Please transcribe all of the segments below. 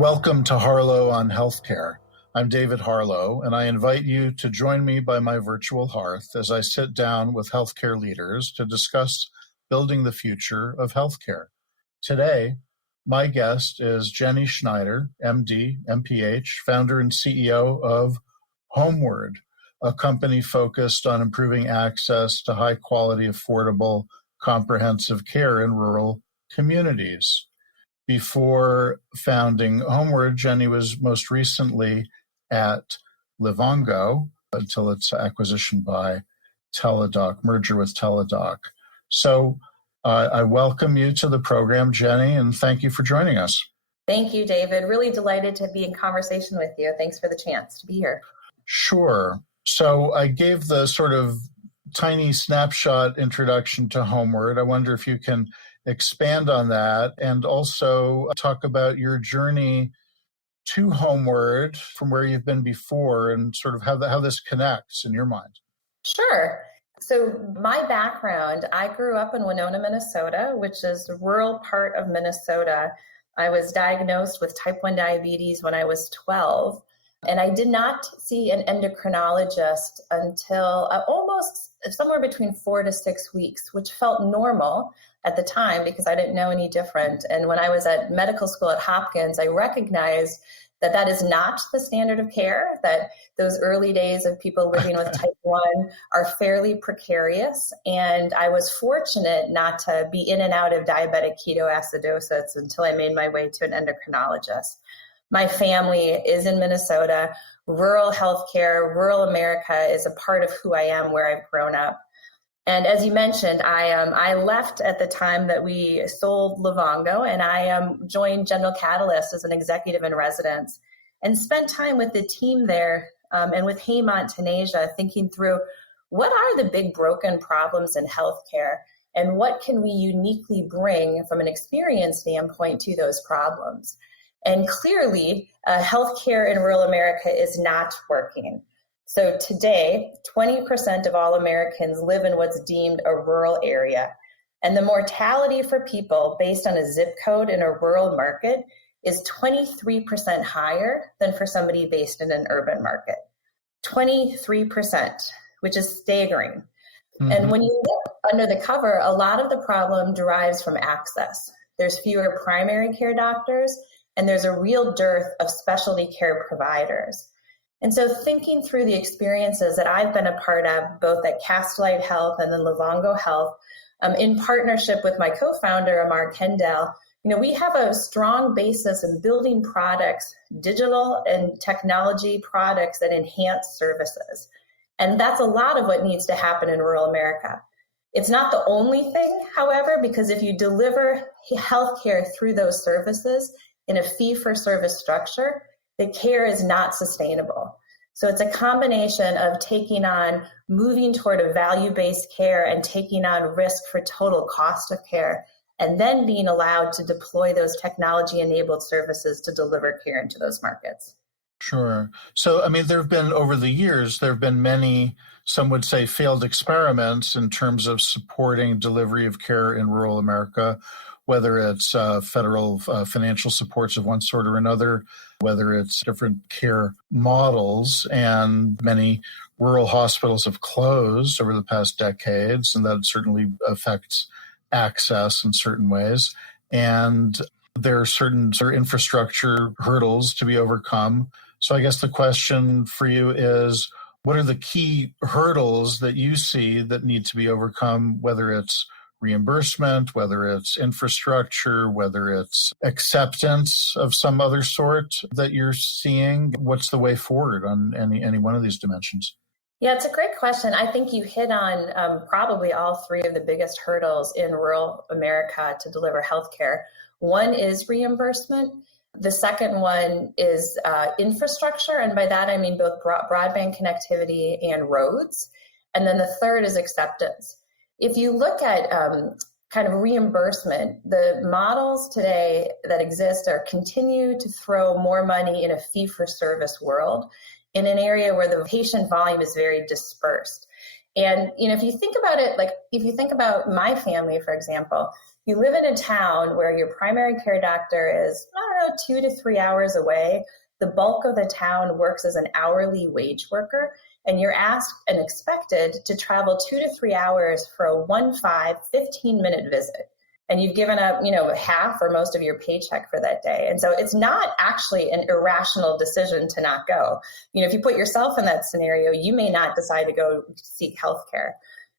Welcome to Harlow on Healthcare. I'm David Harlow, and I invite you to join me by my virtual hearth as I sit down with healthcare leaders to discuss building the future of healthcare. Today, my guest is Jenny Schneider, MD, MPH, founder and CEO of Homeward, a company focused on improving access to high-quality, affordable, comprehensive care in rural communities. Before founding Homeward, Jenny was most recently at Livongo until its acquisition by merger with Teladoc. So I welcome you to the program, Jenny, and thank you for joining us. Thank you, David. Really delighted to be in conversation with you. Thanks for the chance to be here. Sure. So I gave the sort of tiny snapshot introduction to Homeward. I wonder if you can expand on that and also talk about your journey to Homeward from where you've been before and sort of how this connects in your mind. Sure. So my background, I grew up in Winona, Minnesota, which is the rural part of Minnesota. I was diagnosed with type 1 diabetes when I was 12, and I did not see an endocrinologist until almost somewhere between 4 to 6 weeks, which felt normal at the time because I didn't know any different. And when I was at medical school at Hopkins, I recognized that that is not the standard of care, that those early days of people living with type 1 are fairly precarious. And I was fortunate not to be in and out of diabetic ketoacidosis until I made my way to an endocrinologist. My family is in Minnesota. Rural healthcare, rural America is a part of who I am, where I've grown up. And as you mentioned, I left at the time that we sold Livongo, and I joined General Catalyst as an executive in residence and spent time with the team there and with Haymont Tenasia thinking through what are the big broken problems in healthcare and what can we uniquely bring from an experience standpoint to those problems. And clearly, healthcare in rural America is not working. So today, 20% of all Americans live in what's deemed a rural area. And the mortality for people based on a zip code in a rural market is 23% higher than for somebody based in an urban market. 23%, which is staggering. Mm-hmm. And when you look under the cover, a lot of the problem derives from access. There's fewer primary care doctors, and there's a real dearth of specialty care providers. And so thinking through the experiences that I've been a part of, both at Castlight Health and then Livongo Health, in partnership with my co-founder, Amar Kendall, we have a strong basis in building products, digital and technology products that enhance services. And that's a lot of what needs to happen in rural America. It's not the only thing, however, because if you deliver healthcare through those services in a fee-for-service structure, the care is not sustainable. So it's a combination of moving toward a value-based care and taking on risk for total cost of care, and then being allowed to deploy those technology-enabled services to deliver care into those markets. Sure. So, over the years, there have been many, some would say, failed experiments in terms of supporting delivery of care in rural America, whether it's federal financial supports of one sort or another, whether it's different care models, and many rural hospitals have closed over the past decades, and that certainly affects access in certain ways. And there are certain sort of infrastructure hurdles to be overcome. So I guess the question for you is, what are the key hurdles that you see that need to be overcome, whether it's reimbursement, whether it's infrastructure, whether it's acceptance of some other sort that you're seeing? What's the way forward on any one of these dimensions? Yeah, it's a great question. I think you hit on probably all three of the biggest hurdles in rural America to deliver healthcare. One is reimbursement. The second one is infrastructure. And by that, I mean both broadband connectivity and roads. And then the third is acceptance. If you look at kind of reimbursement, the models today that exist continue to throw more money in a fee-for-service world in an area where the patient volume is very dispersed. And, if you think about it, like if you think about my family, for example, you live in a town where your primary care doctor is, 2 to 3 hours away. The bulk of the town works as an hourly wage worker, and you're asked and expected to travel 2 to 3 hours for a 15-minute visit. And you've given up, half or most of your paycheck for that day. And so it's not actually an irrational decision to not go. If you put yourself in that scenario, you may not decide to go seek healthcare.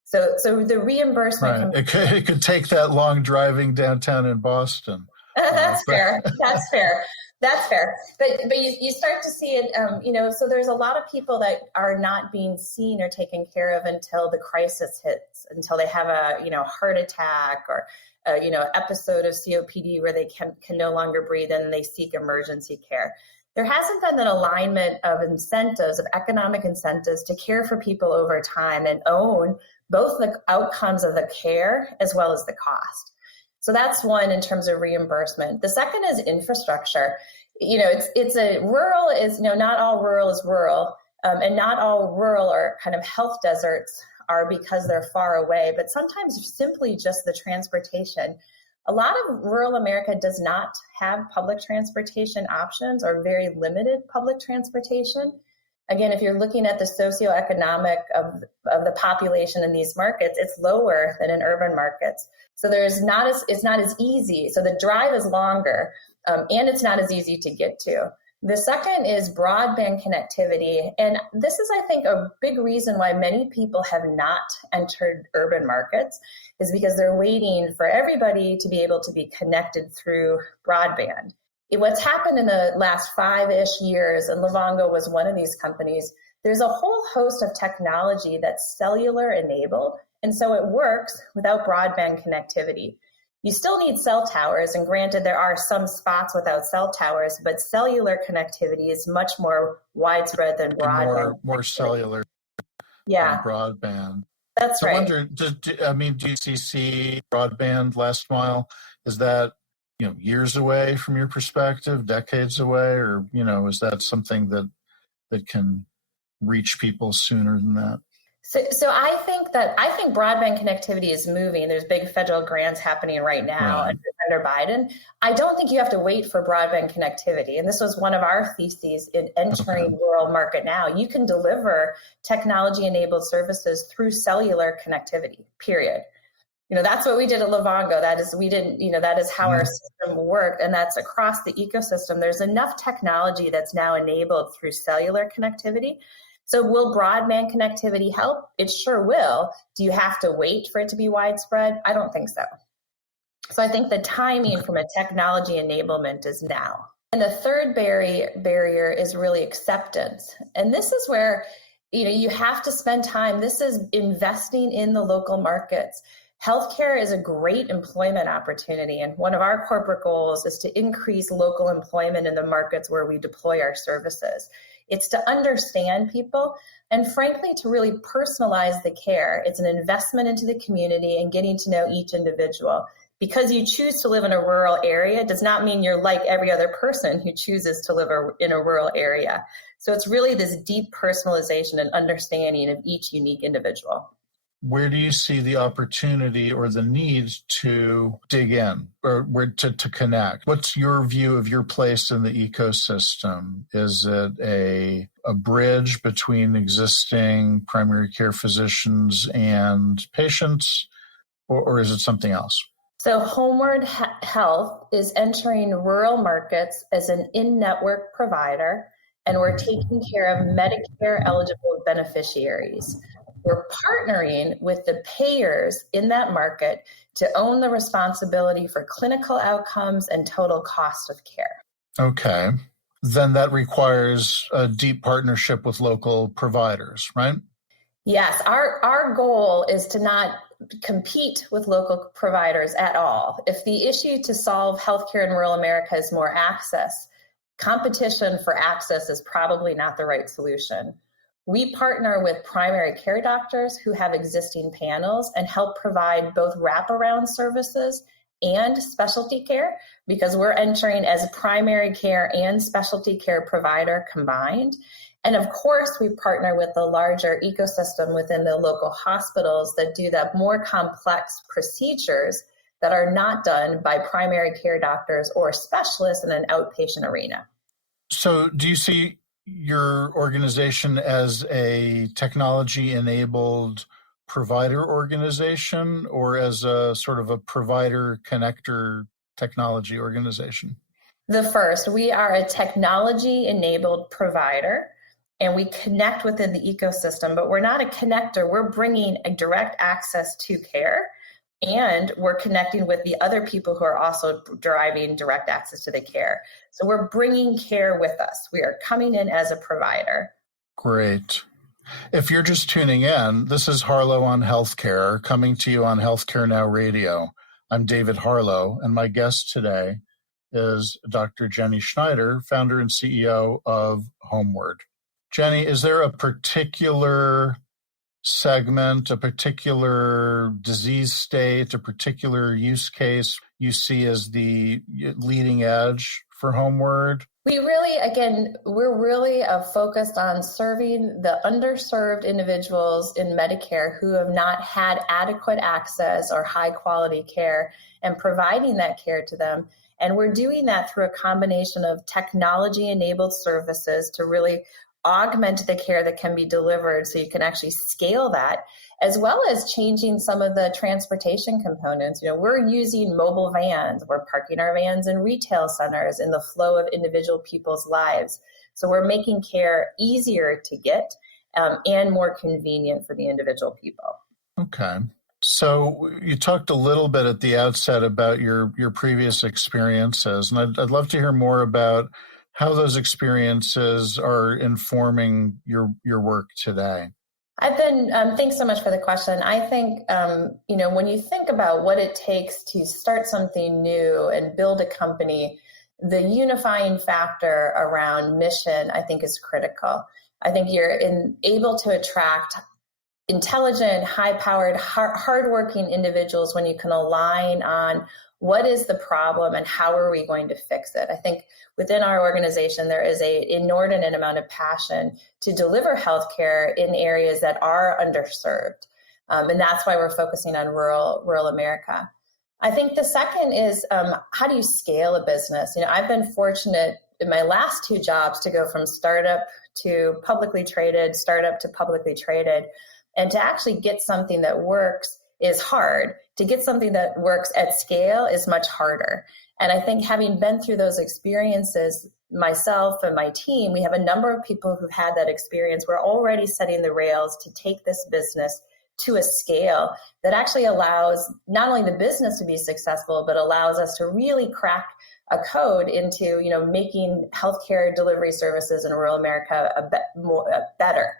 So the reimbursement. Right. It could take that long driving downtown in Boston. That's fair. That's fair. That's fair. But you start to see it, so there's a lot of people that are not being seen or taken care of until the crisis hits, until they have a, heart attack or, episode of COPD where they can no longer breathe and they seek emergency care. There hasn't been an alignment of incentives, of economic incentives to care for people over time and own both the outcomes of the care as well as the cost. So that's one in terms of reimbursement. The second is infrastructure. It's a rural is, not all rural is rural, and not all rural or kind of health deserts are because they're far away, but sometimes simply just the transportation. A lot of rural America does not have public transportation options or very limited public transportation. Again, if you're looking at the socioeconomic of the population in these markets, it's lower than in urban markets. So it's not as easy. So the drive is longer, and it's not as easy to get to. The second is broadband connectivity. And this is, I think, a big reason why many people have not entered urban markets is because they're waiting for everybody to be able to be connected through broadband. What's happened in the last 5-ish years, and Livongo was one of these companies, there's a whole host of technology that's cellular enabled. And so it works without broadband connectivity. You still need cell towers, and granted, there are some spots without cell towers, but cellular connectivity is much more widespread than broadband. More cellular than broadband. That's right. I wonder, DCC broadband last mile, is that years away from your perspective, decades away, or is that something that can reach people sooner than that? So I think broadband connectivity is moving. There's big federal grants happening right now under Biden. I don't think you have to wait for broadband connectivity. And this was one of our theses in entering rural market now. You can deliver technology-enabled services through cellular connectivity, period. That's what we did at Livongo. That is how our system worked. And that's across the ecosystem. There's enough technology that's now enabled through cellular connectivity. So will broadband connectivity help? It sure will. Do you have to wait for it to be widespread? I don't think so. So I think the timing from a technology enablement is now. And the third barrier is really acceptance. And this is where, you have to spend time. This is investing in the local markets. Healthcare is a great employment opportunity. And one of our corporate goals is to increase local employment in the markets where we deploy our services. It's to understand people and, frankly, to really personalize the care. It's an investment into the community and getting to know each individual. Because you choose to live in a rural area does not mean you're like every other person who chooses to live in a rural area. So it's really this deep personalization and understanding of each unique individual. Where do you see the opportunity or the need to dig in or where to connect? What's your view of your place in the ecosystem? Is it a bridge between existing primary care physicians and patients, or is it something else? So Homeward Health is entering rural markets as an in-network provider, and we're taking care of Medicare-eligible beneficiaries. We're partnering with the payers in that market to own the responsibility for clinical outcomes and total cost of care. Okay. Then that requires a deep partnership with local providers, right? Yes. Our goal is to not compete with local providers at all. If the issue to solve healthcare in rural America is more access, competition for access is probably not the right solution. We partner with primary care doctors who have existing panels and help provide both wraparound services and specialty care, because we're entering as a primary care and specialty care provider combined. And of course, we partner with the larger ecosystem within the local hospitals that do the more complex procedures that are not done by primary care doctors or specialists in an outpatient arena. So do you see your organization as a technology-enabled provider organization or as a sort of a provider connector technology organization? The first, we are a technology-enabled provider, and we connect within the ecosystem, but we're not a connector. We're bringing a direct access to care, and we're connecting with the other people who are also driving direct access to the care. So we're bringing care with us. We are coming in as a provider. Great. If you're just tuning in, this is Harlow on Healthcare, coming to you on Healthcare Now Radio. I'm David Harlow, and my guest today is Dr. Jenny Schneider, founder and CEO of Homeward. Jenny, is there a particular segment, a particular disease state, a particular use case you see as the leading edge for Homeward? We're really focused on serving the underserved individuals in Medicare who have not had adequate access or high quality care and providing that care to them. And we're doing that through a combination of technology-enabled services to really augment the care that can be delivered so you can actually scale that, as well as changing some of the transportation components. We're using mobile vans. We're parking our vans in retail centers in the flow of individual people's lives. So we're making care easier to get and more convenient for the individual people. Okay. So you talked a little bit at the outset about your previous experiences, and I'd love to hear more about how those experiences are informing your work today. Thanks so much for the question. I think, when you think about what it takes to start something new and build a company, the unifying factor around mission, I think, is critical. I think you're able to attract intelligent, high-powered, hardworking individuals when you can align on what is the problem and how are we going to fix it. I think within our organization, there is an inordinate amount of passion to deliver healthcare in areas that are underserved. And that's why we're focusing on rural America. I think the second is how do you scale a business? I've been fortunate in my last two jobs to go from startup to publicly traded, and to actually get something that works is hard. To get something that works at scale is much harder. And I think having been through those experiences, myself and my team, we have a number of people who've had that experience. We're already setting the rails to take this business to a scale that actually allows not only the business to be successful, but allows us to really crack a code into, making healthcare delivery services in rural America better.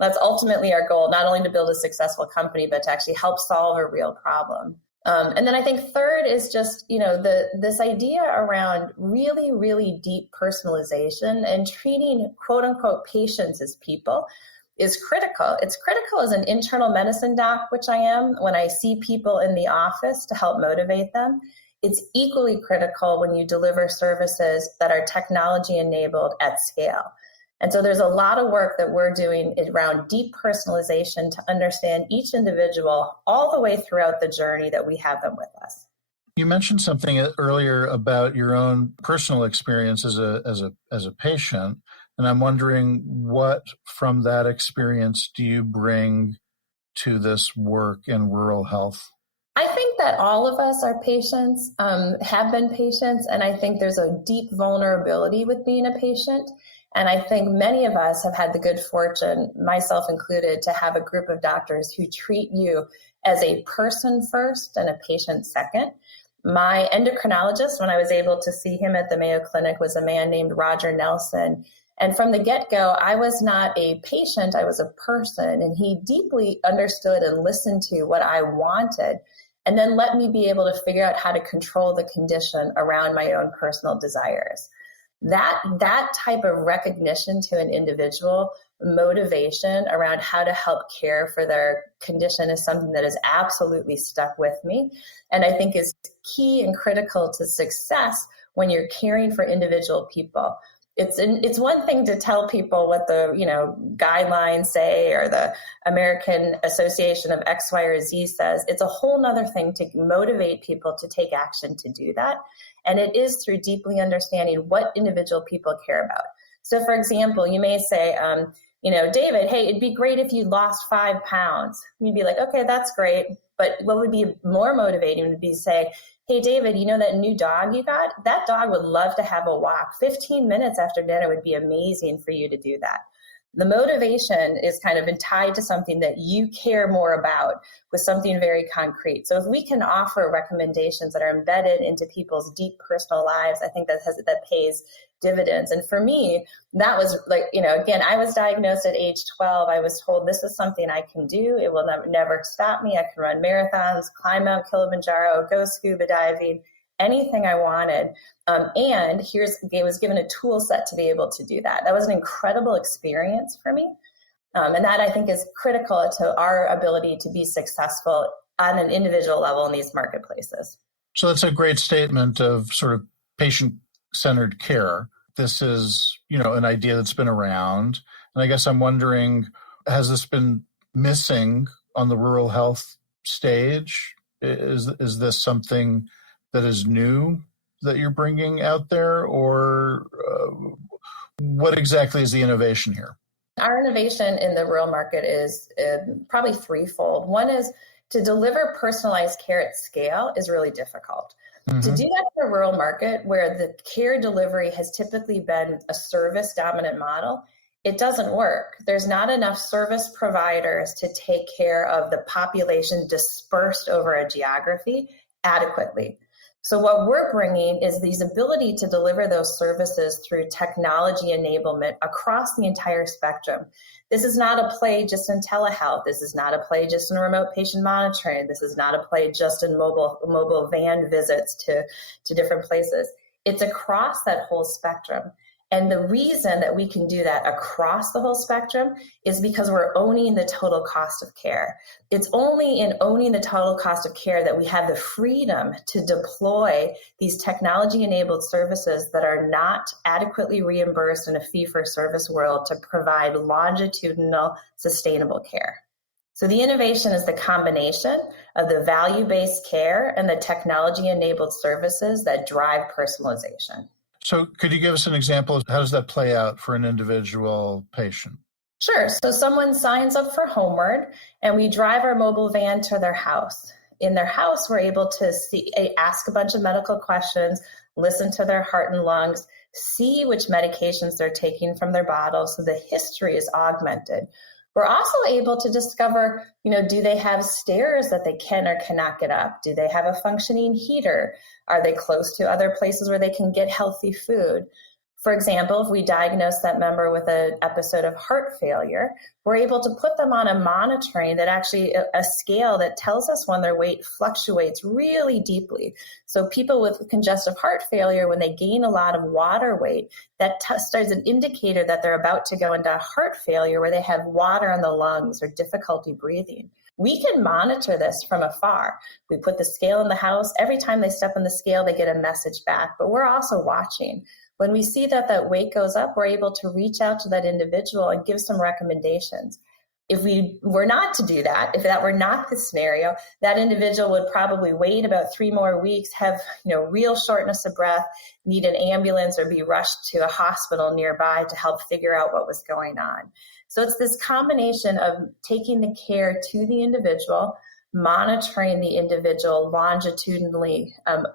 That's ultimately our goal, not only to build a successful company, but to actually help solve a real problem. And then I think third is just, this idea around really, really deep personalization and treating quote unquote patients as people is critical. It's critical as an internal medicine doc, which I am, when I see people in the office to help motivate them. It's equally critical when you deliver services that are technology enabled at scale. And so there's a lot of work that we're doing around deep personalization to understand each individual all the way throughout the journey that we have them with us. You mentioned something earlier about your own personal experience as a patient, and I'm wondering what from that experience do you bring to this work in rural health? I think that all of us are patients, have been patients, and I think there's a deep vulnerability with being a patient. And I think many of us have had the good fortune, myself included, to have a group of doctors who treat you as a person first and a patient second. My endocrinologist, when I was able to see him at the Mayo Clinic, was a man named Roger Nelson. And from the get-go, I was not a patient, I was a person. And he deeply understood and listened to what I wanted, and then let me be able to figure out how to control the condition around my own personal desires. That type of recognition to an individual, motivation around how to help care for their condition is something that has absolutely stuck with me. And I think is key and critical to success when you're caring for individual people. It's one thing to tell people what the guidelines say or the American Association of X, Y, or Z says. It's a whole nother thing to motivate people to take action to do that. And it is through deeply understanding what individual people care about. So for example, you may say, David, hey, it'd be great if you lost 5 pounds. You'd be like, okay, that's great. But what would be more motivating would be to say, hey, David, that new dog you got? That dog would love to have a walk. 15 minutes after dinner would be amazing for you to do that. The motivation is kind of tied to something that you care more about, with something very concrete. So if we can offer recommendations that are embedded into people's deep personal lives, I think that pays dividends. And for me, that was like, again, I was diagnosed at age 12. I was told this is something I can do. It will never stop me. I can run marathons, climb Mount Kilimanjaro, go scuba diving, anything I wanted. And I was given a tool set to be able to do that. That was an incredible experience for me. And that I think is critical to our ability to be successful on an individual level in these marketplaces. So that's a great statement of sort of patient-centered care. This is, an idea that's been around. And I guess I'm wondering, has this been missing on the rural health stage? Is this something that is new that you're bringing out there, or what exactly is the innovation here? Our innovation in the rural market is probably threefold. One is to deliver personalized care at scale is really difficult. Mm-hmm. To do that in a rural market where the care delivery has typically been a service dominant model, it doesn't work. There's not enough service providers to take care of the population dispersed over a geography adequately. So what we're bringing is these ability to deliver those services through technology enablement across the entire spectrum. This is not a play just in telehealth. This is not a play just in remote patient monitoring. This is not a play just in mobile van visits to different places. It's across that whole spectrum. And the reason that we can do that across the whole spectrum is because we're owning the total cost of care. It's only in owning the total cost of care that we have the freedom to deploy these technology-enabled services that are not adequately reimbursed in a fee-for-service world to provide longitudinal, sustainable care. So the innovation is the combination of the value-based care and the technology-enabled services that drive personalization. So could you give us an example of how does that play out for an individual patient? Sure. So someone signs up for Homeward and we drive our mobile van to their house. In their house, we're able to ask a bunch of medical questions, listen to their heart and lungs, see which medications they're taking from their bottle. So the history is augmented. We're also able to discover, do they have stairs that they can or cannot get up? Do they have a functioning heater? Are they close to other places where they can get healthy food? For example, if we diagnose that member with an episode of heart failure, we're able to put them on a monitoring that actually a scale that tells us when their weight fluctuates really deeply. So people with congestive heart failure, when they gain a lot of water weight, that starts an indicator that they're about to go into heart failure where they have water in the lungs or difficulty breathing. We can monitor this from afar. We put the scale in the house. Every time they step on the scale, they get a message back, but we're also watching. When we see that weight goes up, we're able to reach out to that individual and give some recommendations. If we were not to do that, if that were not the scenario, that individual would probably wait about 3 more weeks, have real shortness of breath, need an ambulance or be rushed to a hospital nearby to help figure out what was going on. So it's this combination of taking the care to the individual, monitoring the individual longitudinally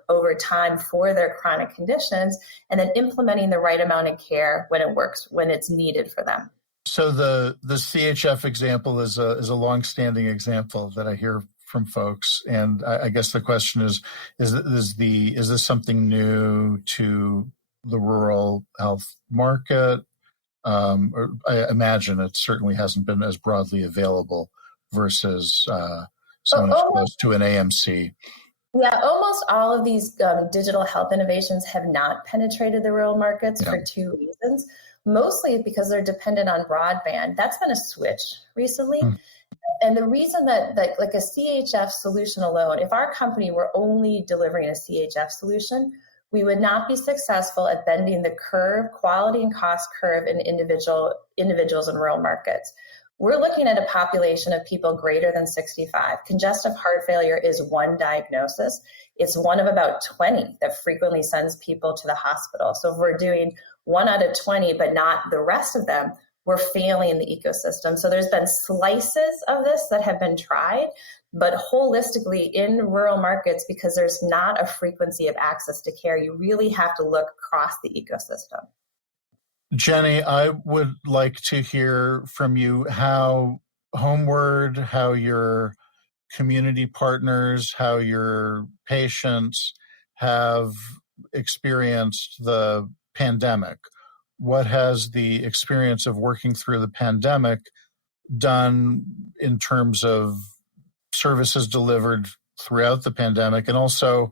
over time for their chronic conditions, and then implementing the right amount of care when it works, when it's needed for them. So the CHF example is a longstanding example that I hear from folks, and I guess the question is this something new to the rural health market? Or I imagine it certainly hasn't been as broadly available versus someone exposed to an AMC. Yeah, almost all of these digital health innovations have not penetrated the rural markets for 2 reasons. Mostly because they're dependent on broadband. That's been a switch recently. And the reason that like a CHF solution alone, if our company were only delivering a CHF solution, we would not be successful at bending the curve, quality and cost curve in individuals in rural markets. We're looking at a population of people greater than 65. Congestive heart failure is one diagnosis. It's one of about 20 that frequently sends people to the hospital. So if we're doing 1 out of 20, but not the rest of them, we're failing the ecosystem. So there's been slices of this that have been tried, but holistically in rural markets, because there's not a frequency of access to care, you really have to look across the ecosystem. Jenny, I would like to hear from you how Homeward, how your community partners, how your patients have experienced the pandemic. What has the experience of working through the pandemic done in terms of services delivered throughout the pandemic? And also,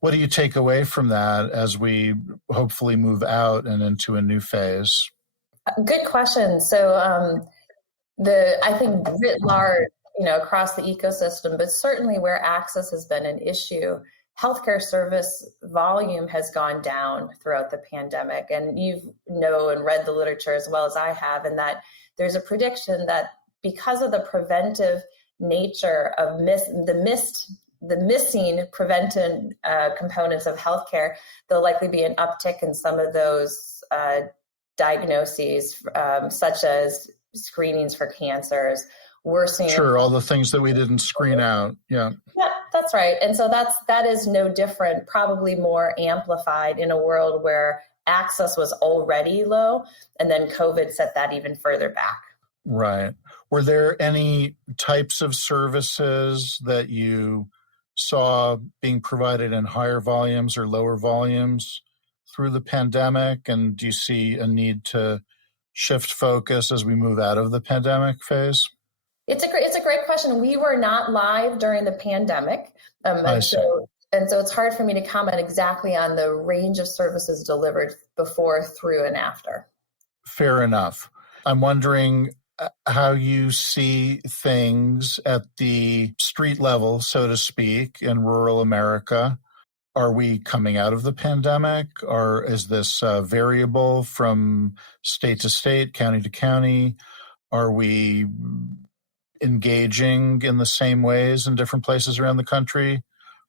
what do you take away from that as we hopefully move out and into a new phase? Good question. So I think writ large, across the ecosystem, but certainly where access has been an issue, healthcare service volume has gone down throughout the pandemic. And you know and read the literature as well as I have, and that there's a prediction that because of the preventive nature of the missing preventive components of healthcare, there'll likely be an uptick in some of those diagnoses, such as screenings for cancers. We're seeing all the things that we didn't screen out. Yeah, that's right. And so that is no different, probably more amplified in a world where access was already low, and then COVID set that even further back. Right. Were there any types of services that you saw being provided in higher volumes or lower volumes through the pandemic? And do you see a need to shift focus as we move out of the pandemic phase? It's a great question. We were not live during the pandemic. And so it's hard for me to comment exactly on the range of services delivered before, through, and after. Fair enough. I'm wondering how you see things at the street level, so to speak, in rural America. Are we coming out of the pandemic, or is this variable from state to state, county to county? Are we engaging in the same ways in different places around the country?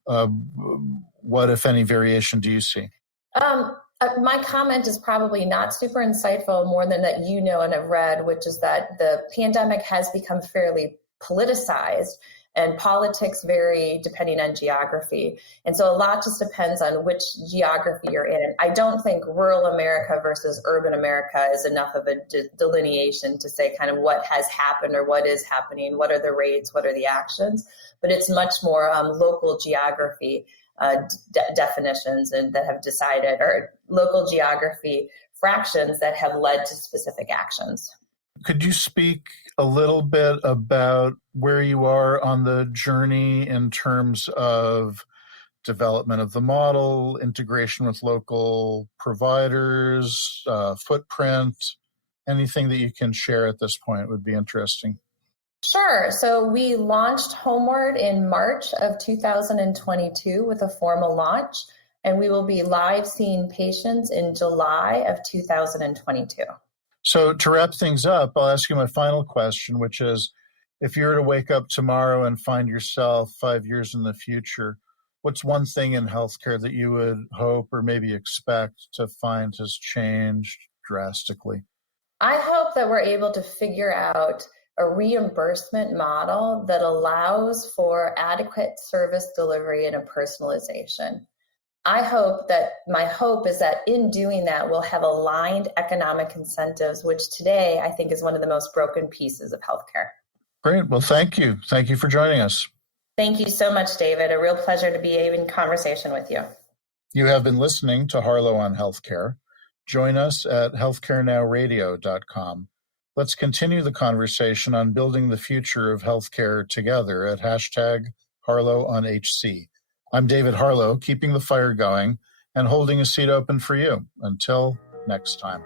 What, if any, variation do you see? My comment is probably not super insightful, more than that and have read, which is that the pandemic has become fairly politicized, and politics vary depending on geography. And so a lot just depends on which geography you're in. I don't think rural America versus urban America is enough of a delineation to say kind of what has happened or what is happening, what are the rates, what are the actions, but it's much more local geography definitions and that have decided, or local geography fractions that have led to specific actions. Could you speak a little bit about where you are on the journey in terms of development of the model, integration with local providers, footprint? Anything that you can share at this point would be interesting. Sure. So we launched Homeward in March of 2022 with a formal launch, and we will be live seeing patients in July of 2022. So to wrap things up, I'll ask you my final question, which is, if you were to wake up tomorrow and find yourself 5 years in the future, what's one thing in healthcare that you would hope or maybe expect to find has changed drastically? I hope that we're able to figure out a reimbursement model that allows for adequate service delivery and a personalization. My hope is that in doing that, we'll have aligned economic incentives, which today I think is one of the most broken pieces of healthcare. Great. Well, thank you. Thank you for joining us. Thank you so much, David. A real pleasure to be in conversation with you. You have been listening to Harlow on Healthcare. Join us at healthcarenowradio.com. Let's continue the conversation on building the future of healthcare together at #HarlowOnHC. I'm David Harlow, keeping the fire going and holding a seat open for you. Until next time.